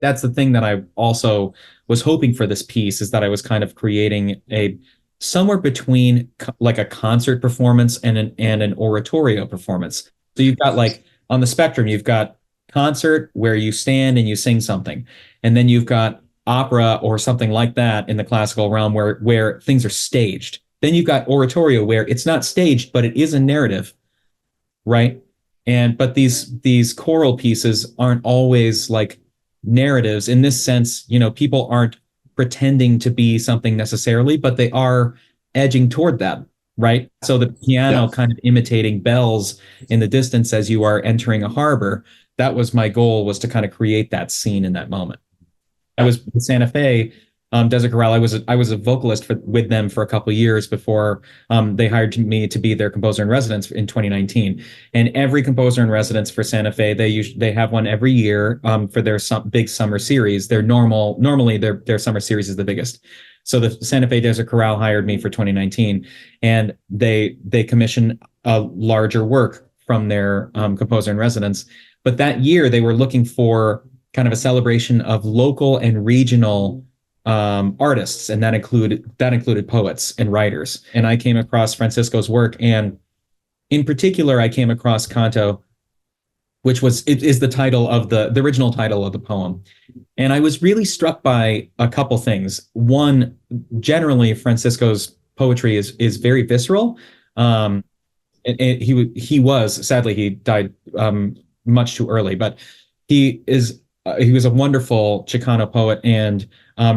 that's the thing that I also was hoping for this piece, is that I was kind of creating a somewhere between like a concert performance and an oratorio performance. So you've got like on the spectrum, you've got concert where you stand and you sing something, and then you've got opera or something like that in the classical realm where things are staged. Then you've got oratorio where it's not staged, but it is a narrative, right? And but these choral pieces aren't always like narratives in this sense. People aren't pretending to be something necessarily, but they are edging toward that, right? So the piano Yeah. kind of imitating bells in the distance as you are entering a harbor. That was my goal, was to kind of create that scene in that moment. I Yeah. was in Santa Fe Desert Corral. I was a vocalist with them for a couple of years before they hired me to be their composer in residence in 2019. And every composer in residence for Santa Fe, they have one every year for their big summer series. Normally their summer series is the biggest. So the Santa Fe Desert Corral hired me for 2019, and they commissioned a larger work from their composer in residence. But that year they were looking for kind of a celebration of local and regional artists, and that included poets and writers. And I came across Francisco's work, and in particular, I came across Canto, which is the title of the original title of the poem. And I was really struck by a couple things. One, generally, Francisco's poetry is very visceral. He was sadly he died much too early, but he was a wonderful Chicano poet, and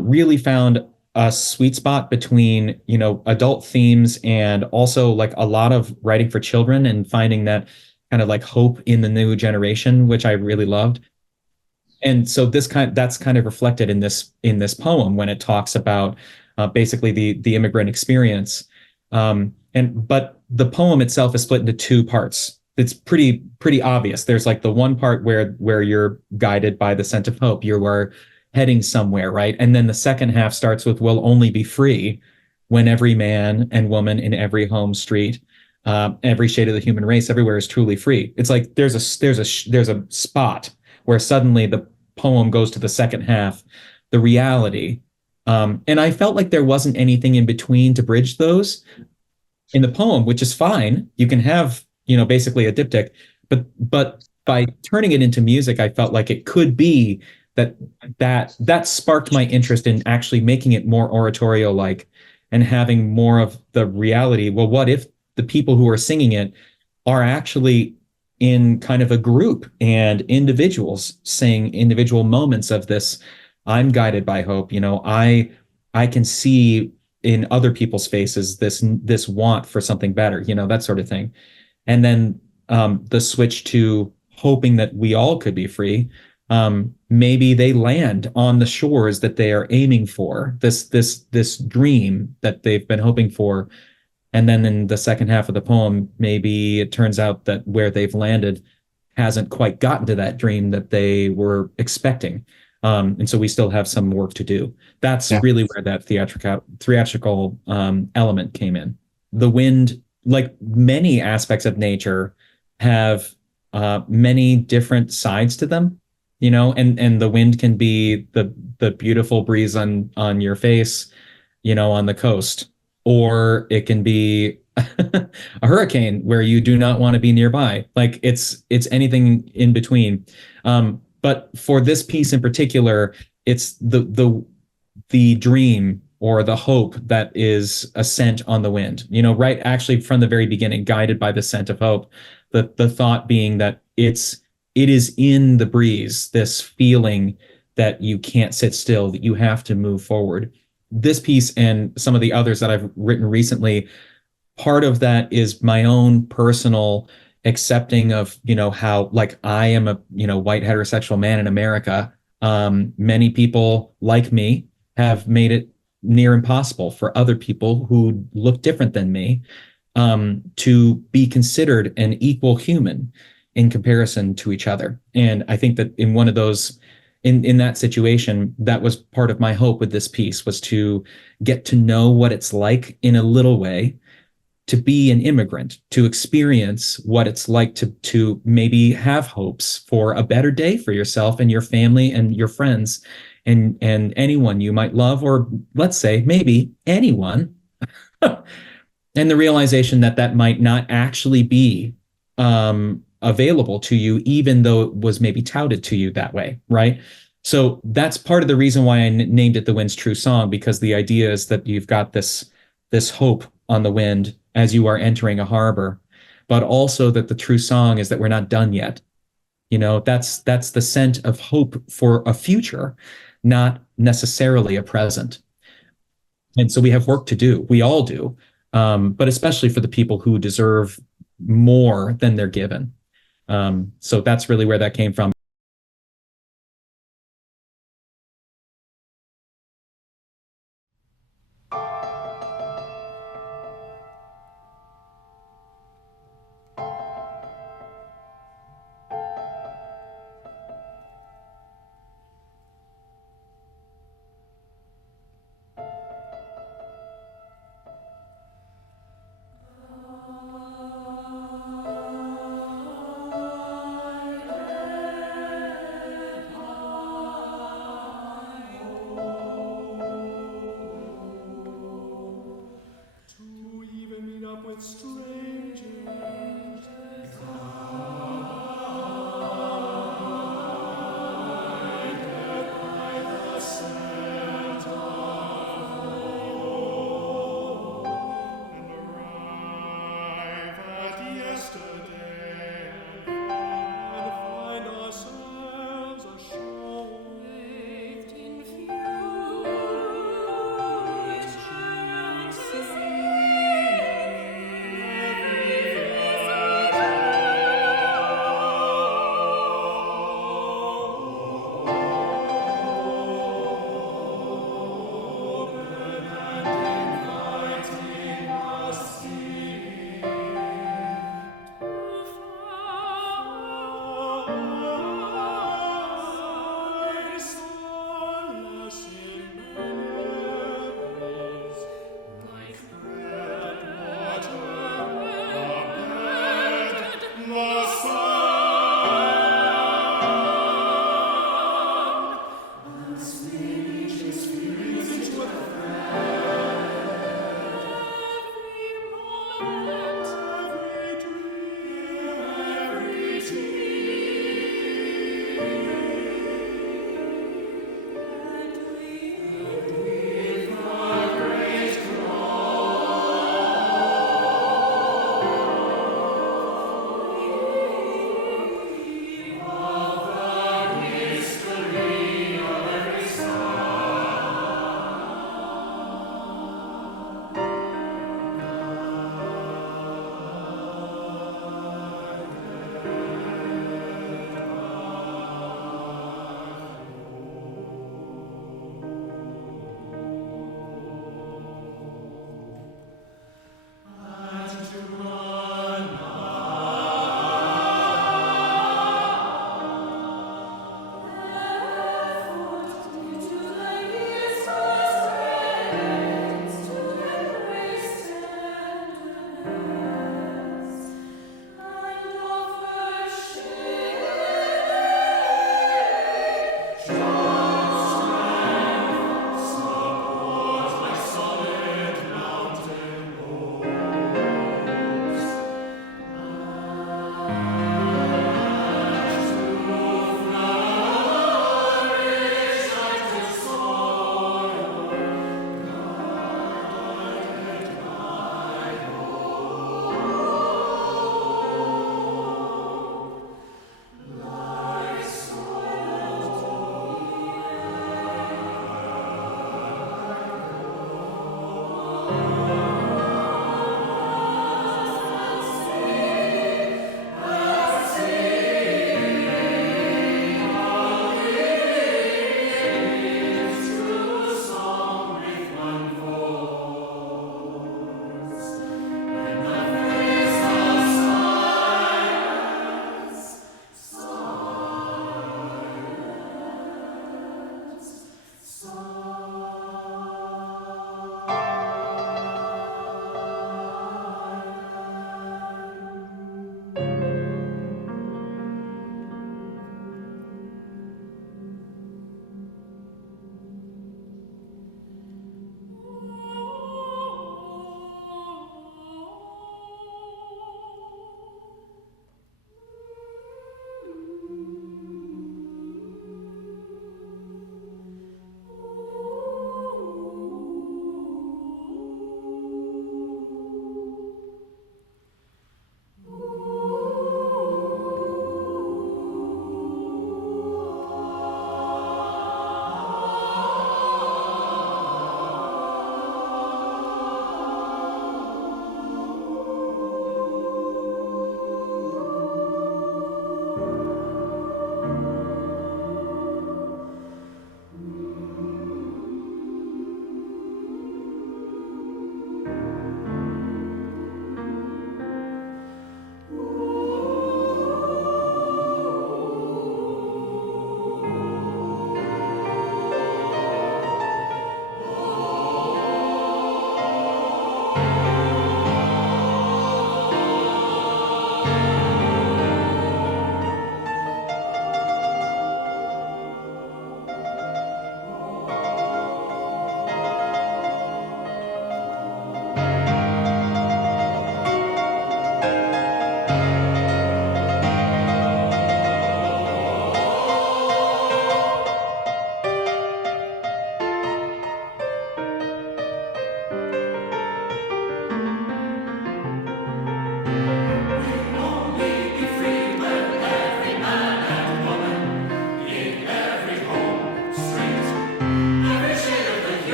really found a sweet spot between adult themes and also like a lot of writing for children, and finding that kind of like hope in the new generation, which I really loved. And so that's kind of reflected in this poem when it talks about basically the immigrant experience. And but the poem itself is split into two parts. It's pretty obvious. There's like the one part where you're guided by the scent of hope. You are heading somewhere, right? And then the second half starts with "We'll only be free when every man and woman in every home street, every shade of the human race, everywhere is truly free." It's like there's a spot where suddenly the poem goes to the second half, the reality. And I felt like there wasn't anything in between to bridge those in the poem, which is fine. You can have, basically a diptych, but by turning it into music, I felt like it could be that sparked my interest in actually making it more oratorio like, and having more of the reality. Well, what if the people who are singing it are actually in kind of a group, and individuals saying individual moments of this? I'm guided by hope. I can see in other people's faces this want for something better, that sort of thing. And then the switch to hoping that we all could be free. Maybe they land on the shores that they are aiming for, this dream that they've been hoping for. And then in the second half of the poem, maybe it turns out that where they've landed hasn't quite gotten to that dream that they were expecting. And so we still have some work to do. That's Yeah. really where that theatrical element came in. The wind, like many aspects of nature, have many different sides to them, and the wind can be the beautiful breeze on your face, on the coast, or it can be a hurricane where you do not want to be nearby. Like it's anything in between. But for this piece in particular, it's the dream or the hope that is a scent on the wind. Right, actually from the very beginning, guided by the scent of hope. The thought being that it is in the breeze, this feeling that you can't sit still, that you have to move forward. This piece and some of the others that I've written recently, part of that is my own personal accepting of, how like I am a, white heterosexual man in America. Many people like me have made it near impossible for other people who look different than me to be considered an equal human in comparison to each other. And I think that in one of those, in that situation, that was part of my hope with this piece, was to get to know what it's like in a little way to be an immigrant, to experience what it's like to maybe have hopes for a better day for yourself and your family and your friends and anyone you might love, or let's say maybe anyone. And the realization that that might not actually be available to you, even though it was maybe touted to you that way, right? So that's part of the reason why I named it The Wind's True Song, because the idea is that you've got this hope on the wind as you are entering a harbor, but also that the true song is that we're not done yet. You know, that's the scent of hope for a future, not necessarily a present. And so we have work to do. We all do, but especially for the people who deserve more than they're given. So that's really where that came from.